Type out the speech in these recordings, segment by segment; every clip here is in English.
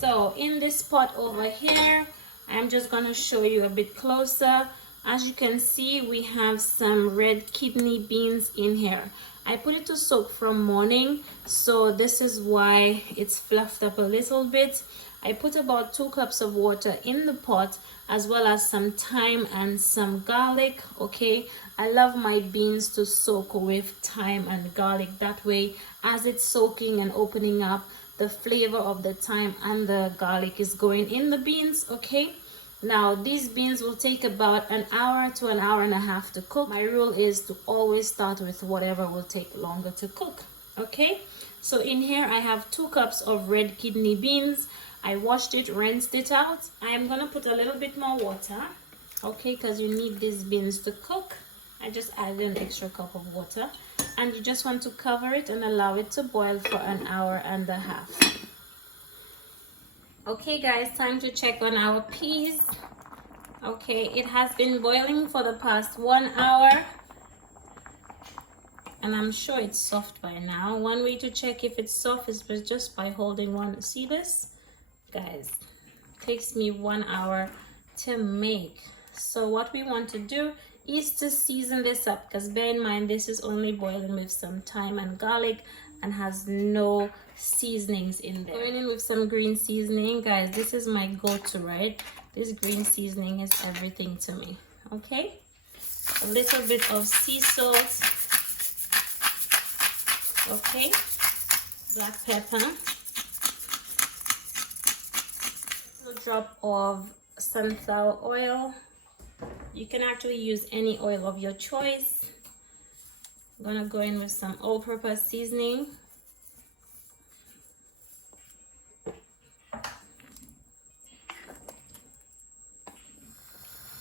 So in this pot over here, I'm just going to show you a bit closer. As you can see, we have some red kidney beans in here. I put it to soak from morning, so this is why it's fluffed up a little bit. I put about 2 cups of water in the pot, as well as some thyme and some garlic. Okay, I love my beans to soak with thyme and garlic. That way, as it's soaking and opening up, the flavor of the thyme and the garlic is going in the beans. Okay, now these beans will take about an hour to an hour and a half to cook. My rule is to always start with whatever will take longer to cook. Okay, so in here I have 2 cups of red kidney beans. I washed it, rinsed it out. I am gonna put a little bit more water, okay, because you need these beans to cook. I just added an extra cup of water, and you just want to cover it and allow it to boil for an hour and a half. Okay guys, time to check on our peas. Okay, it has been boiling for the past 1 hour, and I'm sure it's soft by now. One way to check if it's soft is just by holding one. See this? Guys, it takes me 1 hour to make. So what we want to do is to season this up, because bear in mind this is only boiling with some thyme and garlic and has no seasonings in there. Going in with some green seasoning. Guys, this is my go-to, right? This green seasoning is everything to me. Okay, a little bit of sea salt. Okay, black pepper, a drop of sunflower oil. You can actually use any oil of your choice. I'm gonna go in with some all-purpose seasoning.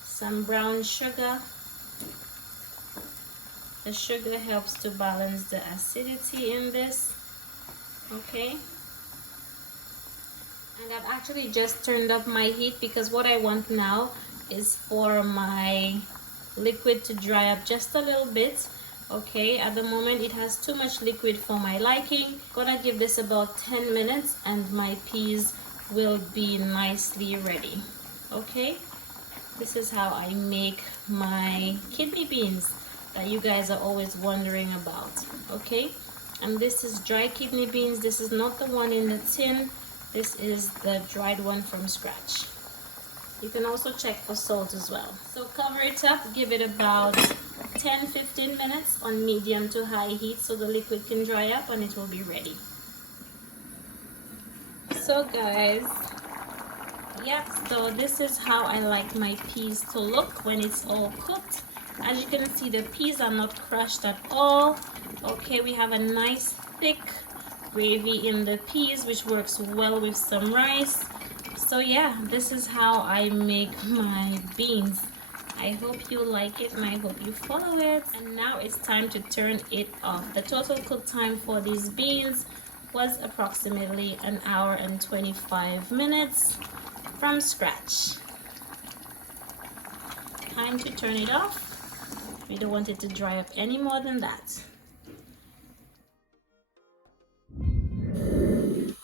Some brown sugar. The sugar helps to balance the acidity in this. Okay. And I've actually just turned up my heat, because what I want now is for my liquid to dry up just a little bit. Okay, at the moment it has too much liquid for my liking. Gonna give this about 10 minutes and my peas will be nicely ready. Okay, this is how I make my kidney beans that you guys are always wondering about. Okay, and this is dry kidney beans. This is not the one in the tin. This is the dried one from scratch. You can also check for salt as well. So cover it up, give it about 10-15 minutes on medium to high heat so the liquid can dry up and it will be ready. So guys, yeah, so this is how I like my peas to look when it's all cooked. As you can see, the peas are not crushed at all. Okay, we have a nice thick gravy in the peas, which works well with some rice. So yeah, this is how I make my beans. I hope you like it and I hope you follow it. And now it's time to turn it off. The total cook time for these beans was approximately an hour and 25 minutes from scratch. Time to turn it off. We don't want it to dry up any more than that.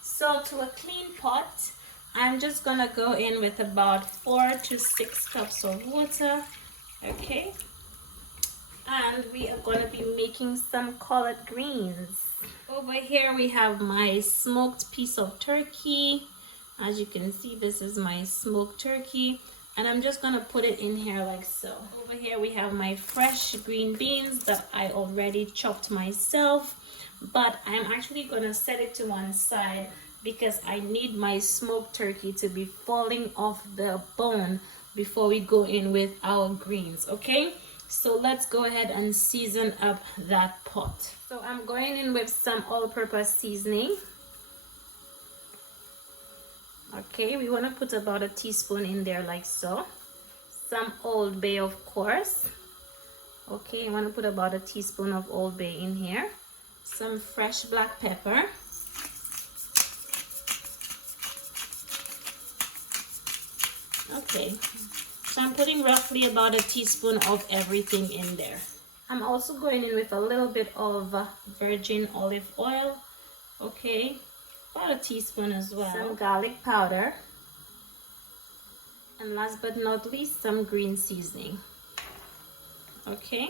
So to a clean pot, I'm just gonna go in with about 4 to 6 cups of water. Okay, and we are gonna be making some collard greens. Over here we have my smoked piece of turkey. As you can see, this is my smoked turkey, and I'm just gonna put it in here like so. Over here we have my fresh green beans that I already chopped myself, but I'm actually gonna set it to one side because I need my smoked turkey to be falling off the bone before we go in with our greens. Okay, so let's go ahead and season up that pot. So I'm going in with some all-purpose seasoning. Okay, we want to put about a teaspoon in there like so. Some Old Bay, of course. Okay, I want to put about a teaspoon of Old Bay in here. Some fresh black pepper. Okay, So I'm putting roughly about a teaspoon of everything in there. I'm also going in with a little bit of virgin olive oil. Okay, about a teaspoon as well. Some garlic powder. And last but not least, some green seasoning. Okay.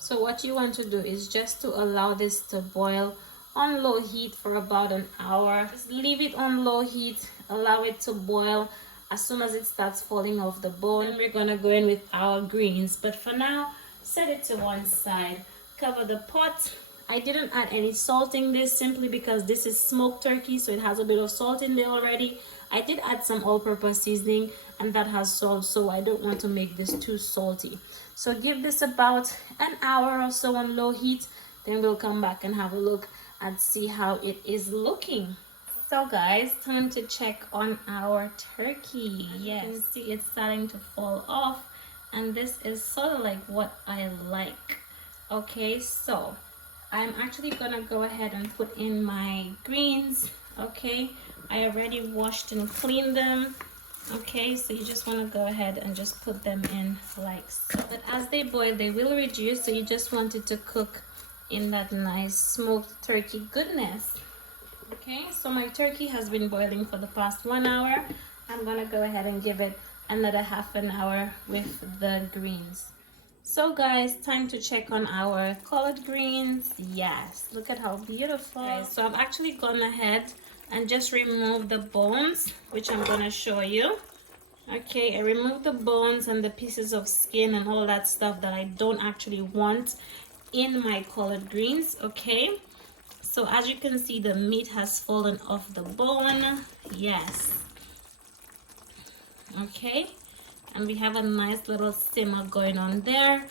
So what you want to do is just to allow this to boil on low heat for about an hour. Just leave it on low heat, allow it to boil. As soon as it starts falling off the bone, we're gonna go in with our greens. But for now, set it to one side. Cover the pot. I didn't add any salt in this simply because this is smoked turkey, so it has a bit of salt in there already. I did add some all-purpose seasoning and that has salt, so I don't want to make this too salty. So give this about an hour or so on low heat, then we'll come back and have a look and see how it is looking. So guys, time to check on our turkey. Yes, you can see it's starting to fall off, and this is sort of like what I like. Okay, so I'm actually gonna go ahead and put in my greens. Okay, I already washed and cleaned them. Okay, so you just want to go ahead and just put them in like so. But as they boil, they will reduce, so you just want it to cook in that nice smoked turkey goodness. Okay, so my turkey has been boiling for the past 1 hour. I'm gonna go ahead and give it another half an hour with the greens. So guys, time to check on our collard greens. Yes, look at how beautiful. Okay, so I've actually gone ahead and just remove the bones, which I'm gonna show you. Okay, I removed the bones and the pieces of skin and all that stuff that I don't actually want in my collard greens. Okay, so as you can see, the meat has fallen off the bone. Yes. Okay, and we have a nice little simmer going on there.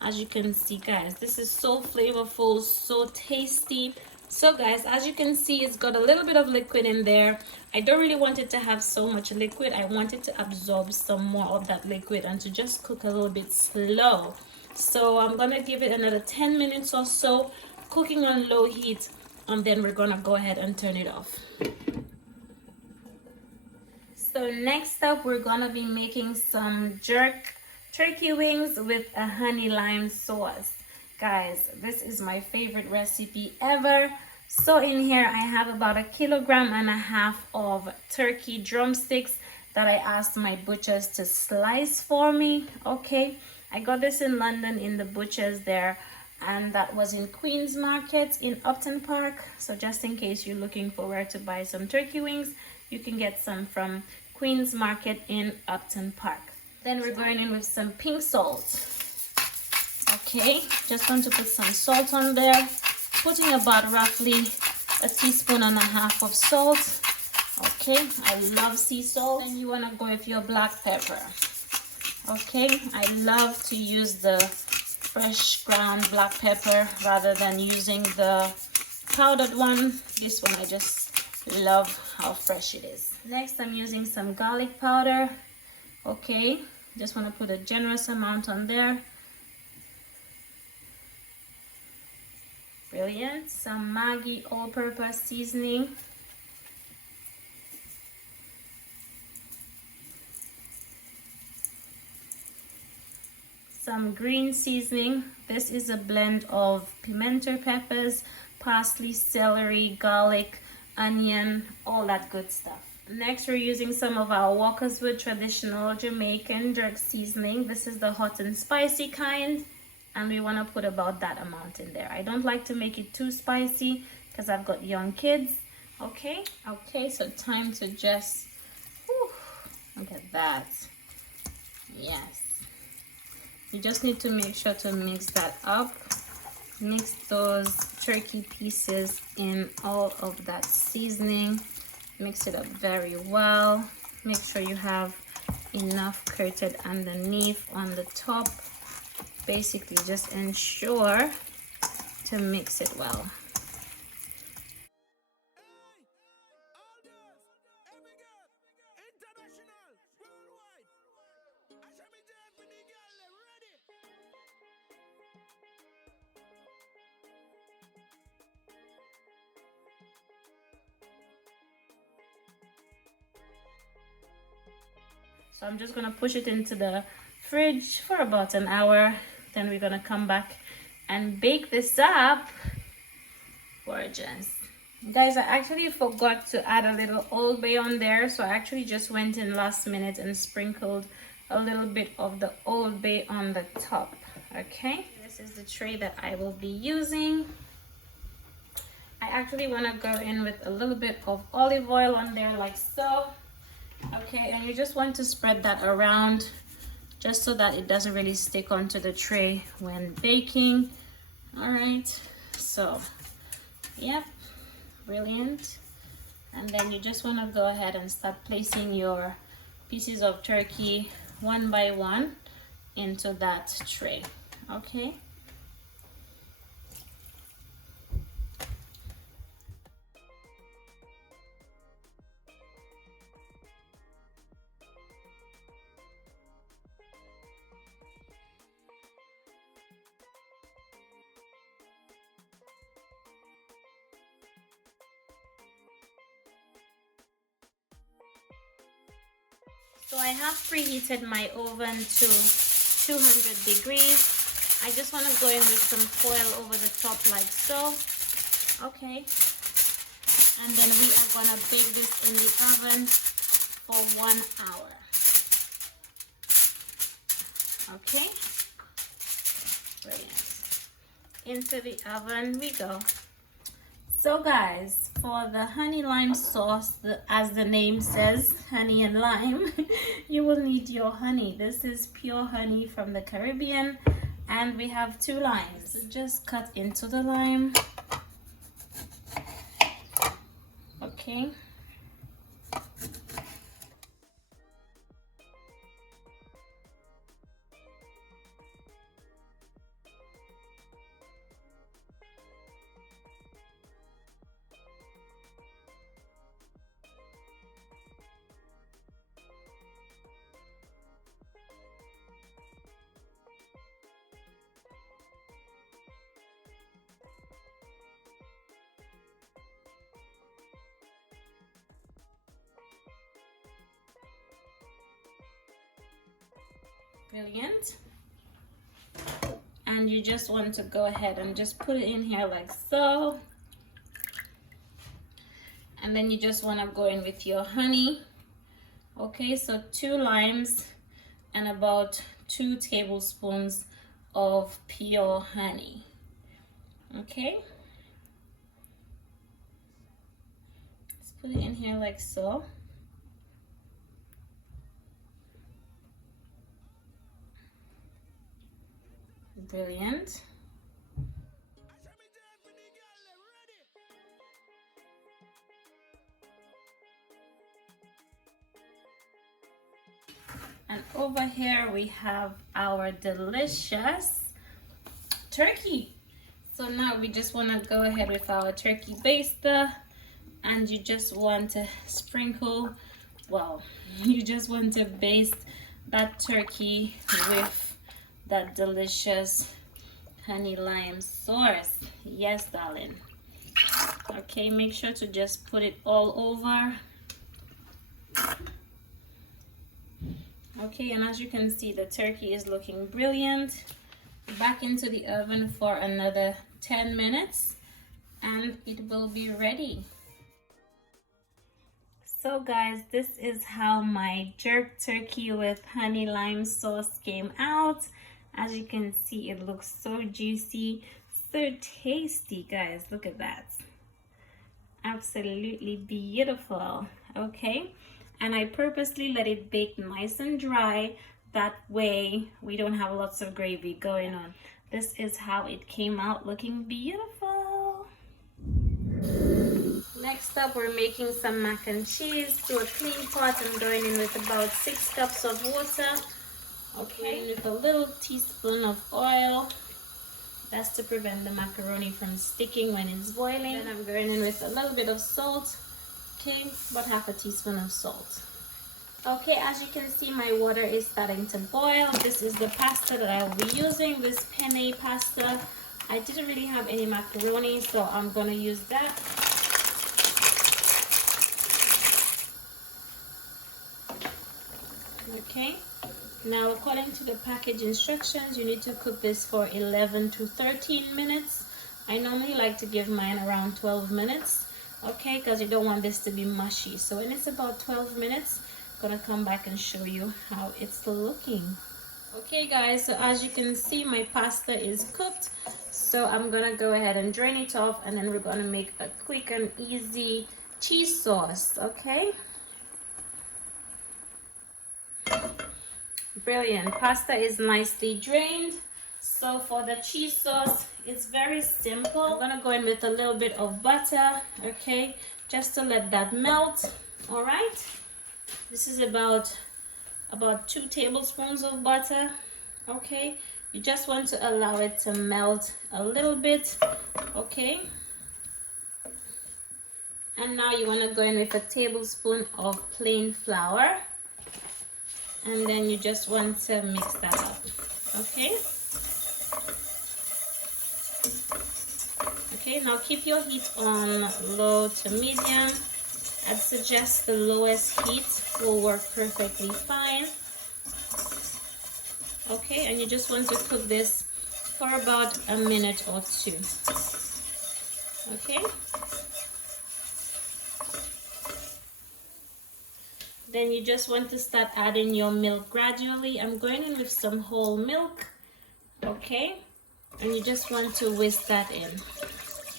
As you can see, guys, this is so flavorful, so tasty. So guys, as you can see, it's got a little bit of liquid in there. I don't really want it to have so much liquid. I want it to absorb some more of that liquid and to just cook a little bit slow. So I'm gonna give it another 10 minutes or so, cooking on low heat, and then we're gonna go ahead and turn it off. So next up, we're gonna be making some jerk turkey wings with a honey lime sauce. Guys, this is my favorite recipe ever. So in here, I have about 1.5 kilograms of turkey drumsticks that I asked my butchers to slice for me. Okay, I got this in London in the butchers there, and that was in Queen's Market in Upton Park. So just in case you're looking for where to buy some turkey wings, you can get some from Queen's Market in Upton Park. Then we're going in with some pink salt. Okay, just going to put some salt on there, putting about roughly 1.5 teaspoons of salt. Okay, I love sea salt. Then you want to go with your black pepper. Okay, I love to use the fresh ground black pepper rather than using the powdered one. This one, I just love how fresh it is. Next, I'm using some garlic powder. Okay, just want to put a generous amount on there. Brilliant. Some Maggi all-purpose seasoning. Some green seasoning. This is a blend of pimento peppers, parsley, celery, garlic, onion, all that good stuff. Next, we're using some of our Walkerswood traditional Jamaican jerk seasoning. This is the hot and spicy kind, and we want to put about that amount in there. I don't like to make it too spicy because I've got young kids. Okay, so time to just, look at that. Yes. You just need to make sure to mix that up. Mix those turkey pieces in all of that seasoning. Mix it up very well. Make sure you have enough coated underneath on the top. Basically, just ensure to mix it well. So I'm just gonna push it into the fridge for about an hour. Then we're gonna come back and bake this up. Gorgeous. Guys, I actually forgot to add a little Old Bay on there, so I actually just went in last minute and sprinkled a little bit of the Old Bay on the top. Okay, this is the tray that I will be using. I actually want to go in with a little bit of olive oil on there like so. Okay, and you just want to spread that around just so that it doesn't really stick onto the tray when baking. All right, so yep, brilliant. And then you just want to go ahead and start placing your pieces of turkey one by one into that tray. Okay. So I have preheated my oven to 200 degrees. I just want to go in with some foil over the top like so. Okay. And then we are going to bake this in the oven for 1 hour. Okay. Brilliant. Into the oven we go. So guys, for the honey lime sauce, as the name says, honey and lime, you will need your honey. This is pure honey from the Caribbean, and we have 2 limes. So just cut into the lime. Okay. Brilliant. And you just want to go ahead and just put it in here like so. And then you just want to go in with your honey. Okay, so 2 limes and about 2 tablespoons of pure honey. Okay, let's put it in here like so. Brilliant. And over here we have our delicious turkey. So now we just want to go ahead with our turkey baster, and you just want to sprinkle, well, you just want to baste that turkey with that delicious honey lime sauce. Yes, darling. Okay, make sure to just put it all over. Okay, and as you can see, the turkey is looking brilliant. Back into the oven for another 10 minutes and it will be ready. So guys, this is how my jerk turkey with honey lime sauce came out. As you can see, it looks so juicy, so tasty, guys. Look at that. Absolutely beautiful. Okay, and I purposely let it bake nice and dry. That way we don't have lots of gravy going on. This is how it came out, looking beautiful. Next up, we're making some mac and cheese. To a clean pot, I'm going in with about 6 cups of water. Okay, with a little teaspoon of oil. That's to prevent the macaroni from sticking when it's boiling. Then I'm going in with a little bit of salt. Okay, about half a teaspoon of salt. Okay, as you can see, my water is starting to boil. This is the pasta that I will be using, this penne pasta. I didn't really have any macaroni, so I'm gonna use that. Okay, now according to the package instructions, you need to cook this for 11 to 13 minutes. I normally like to give mine around 12 minutes, okay, because you don't want this to be mushy. So when it's about 12 minutes, I'm gonna come back and show you how it's looking. Okay guys, so as you can see, my pasta is cooked, so I'm gonna go ahead and drain it off, and then we're gonna make a quick and easy cheese sauce. Okay, brilliant. Pasta is nicely drained. So for the cheese sauce, it's very simple. I'm gonna go in with a little bit of butter, okay, just to let that melt. All right, this is about 2 tablespoons of butter. Okay, you just want to allow it to melt a little bit. Okay, and now you want to go in with a tablespoon of plain flour, and then you just want to mix that up. Okay, okay, now keep your heat on low to medium. I'd suggest the lowest heat will work perfectly fine. Okay, and you just want to cook this for about a minute or 2. Okay, then you just want to start adding your milk gradually. I'm going in with some whole milk. Okay, and you just want to whisk that in.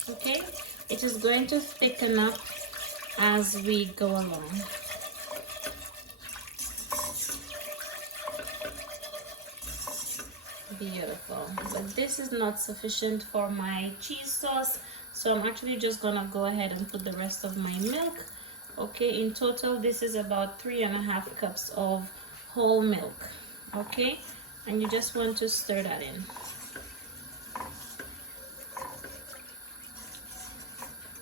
Okay, it is going to thicken up as we go along. Beautiful. But this is not sufficient for my cheese sauce, so I'm actually just gonna go ahead and put the rest of my milk. Okay, in total this is about 3.5 cups of whole milk. Okay, and you just want to stir that in.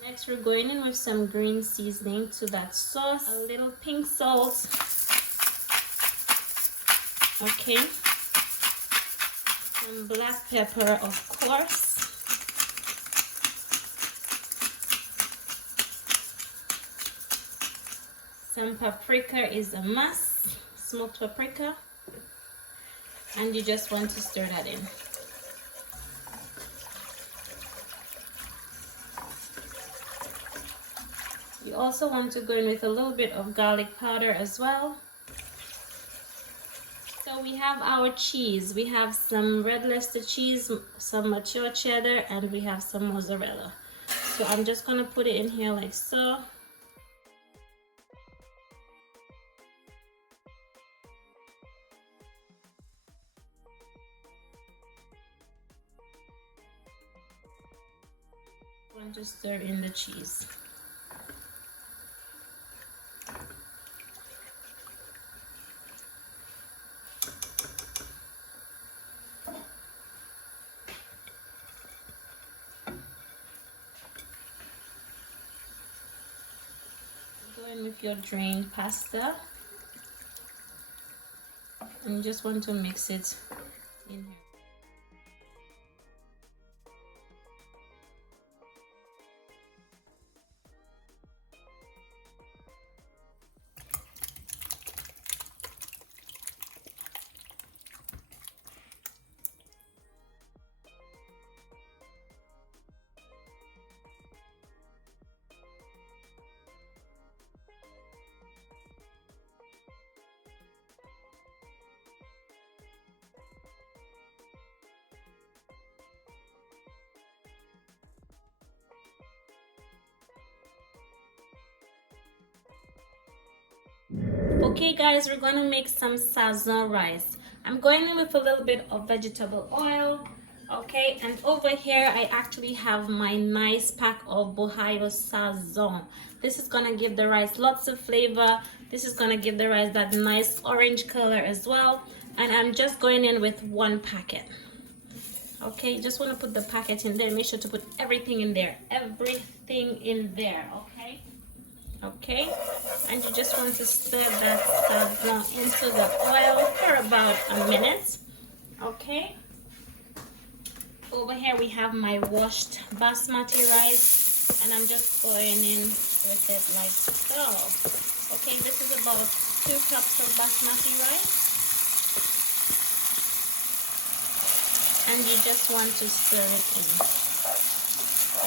Next, we're going in with some green seasoning to that sauce, a little pink salt. Okay, some black pepper, of course. Some paprika is a must, smoked paprika. And you just want to stir that in. You also want to go in with a little bit of garlic powder as well. So we have our cheese. We have some red Leicester cheese, some mature cheddar, and we have some mozzarella. So I'm just gonna put it in here like so. I'm going to stir in the cheese. With your drained pasta, and you just want to mix it in here. Okay guys, we're going to make some sazon rice. I'm going in with a little bit of vegetable oil. Okay, and over here I actually have my nice pack of Bohio sazon. This is going to give the rice lots of flavor. This is going to give the rice that nice orange color as well. And I'm just going in with 1 packet. Okay, you just want to put the packet in there. Make sure to put everything in there. Everything in there, okay? Okay, and you just want to stir that sazon into the oil for about a minute. Okay, over here we have my washed basmati rice, and I'm just going in with it like so. Okay, this is about 2 cups of basmati rice, and you just want to stir it in.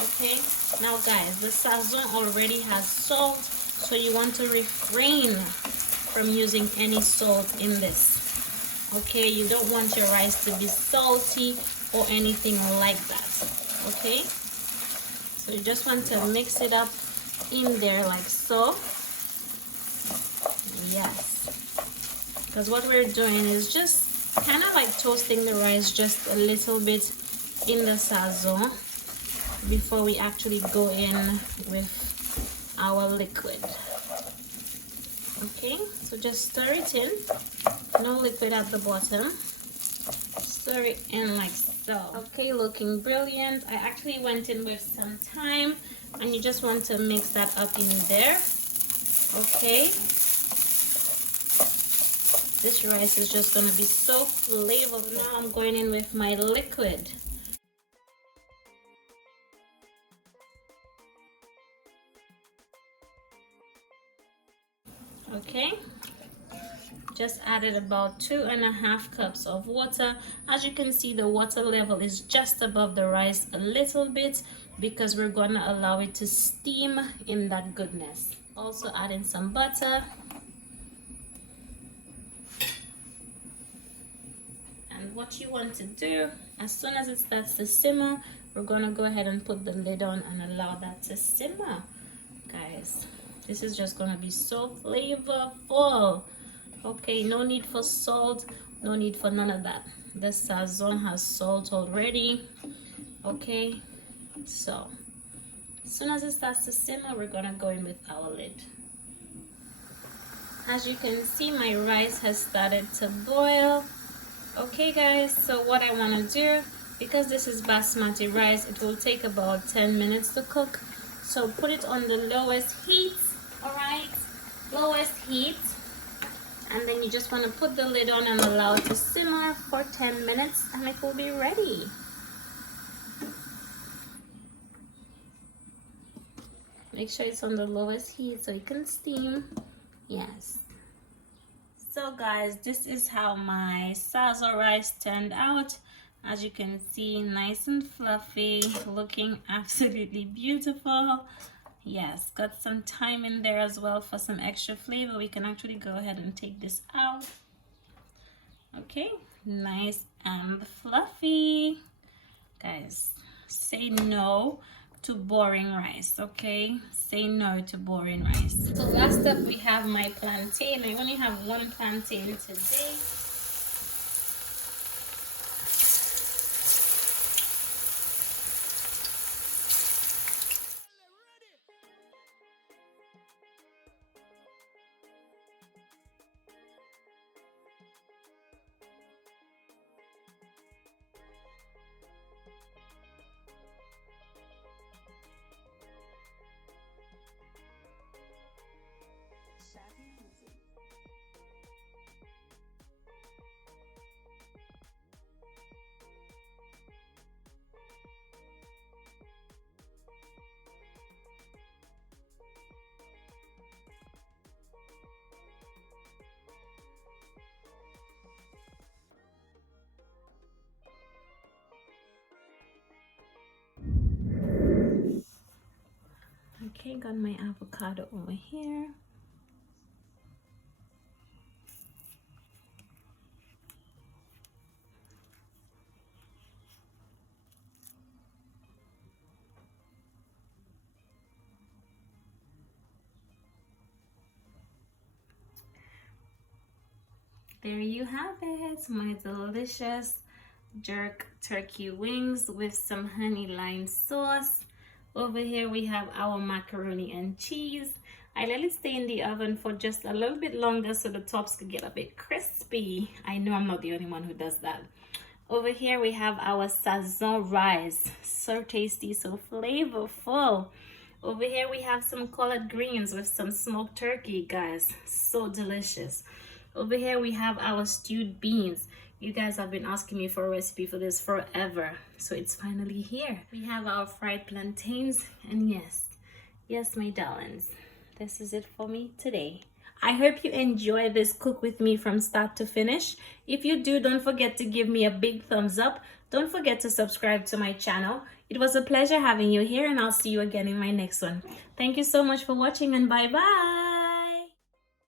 Okay, now guys, the sazon already has salt, so you want to refrain from using any salt in this. Okay, you don't want your rice to be salty or anything like that. Okay, so you just want to mix it up in there like so. Yes, because what we're doing is just kind of like toasting the rice just a little bit in the sazon before we actually go in with our liquid. Okay, so just stir it in. No liquid at the bottom. Stir it in like so. Okay, looking brilliant. I actually went in with some thyme, and you just want to mix that up in there. Okay, this rice is just gonna be so flavorful. Now I'm going in with my liquid. Okay, just added about 2.5 cups of water. As you can see, the water level is just above the rice a little bit because we're going to allow it to steam in that goodness. Also adding some butter, and what you want to do, as soon as it starts to simmer, we're going to go ahead and put the lid on and allow that to simmer. Guys, this is just going to be so flavorful. Okay, no need for salt, no need for none of that. The sazon has salt already. Okay, so as soon as it starts to simmer, we're gonna go in with our lid. As you can see, my rice has started to boil. Okay guys, so what I want to do, because this is basmati rice, it will take about 10 minutes to cook. So put it on the lowest heat, all right? Lowest heat. And then you just want to put the lid on and allow it to simmer for 10 minutes, and it will be ready. Make sure it's on the lowest heat so it can steam. Yes. So guys, this is how my sazon rice turned out. As you can see, nice and fluffy, looking absolutely beautiful. Yes, got some thyme in there as well for some extra flavor. We can actually go ahead and take this out. Okay, nice and fluffy. Guys, say no to boring rice, okay? Say no to boring rice. So last up, we have my plantain. I only have 1 plantain today. Okay, got my avocado over here. There you have it, my delicious jerk turkey wings with some honey lime sauce. Over here we have our macaroni and cheese. I let it stay in the oven for just a little bit longer so the tops could get a bit crispy. I know I'm not the only one who does that. Over here we have our sazon rice. So tasty, so flavorful. Over here we have some collard greens with some smoked turkey, guys. So delicious. Over here we have our stewed beans. You guys have been asking me for a recipe for this forever, so it's finally here. We have our fried plantains, and yes, my darlings, this is it for me today. I hope you enjoy this cook with me from start to finish. If you do, don't forget to give me a big thumbs up. Don't forget to subscribe to my channel. It was a pleasure having you here, and I'll see you again in my next one. Thank you so much for watching, and bye bye.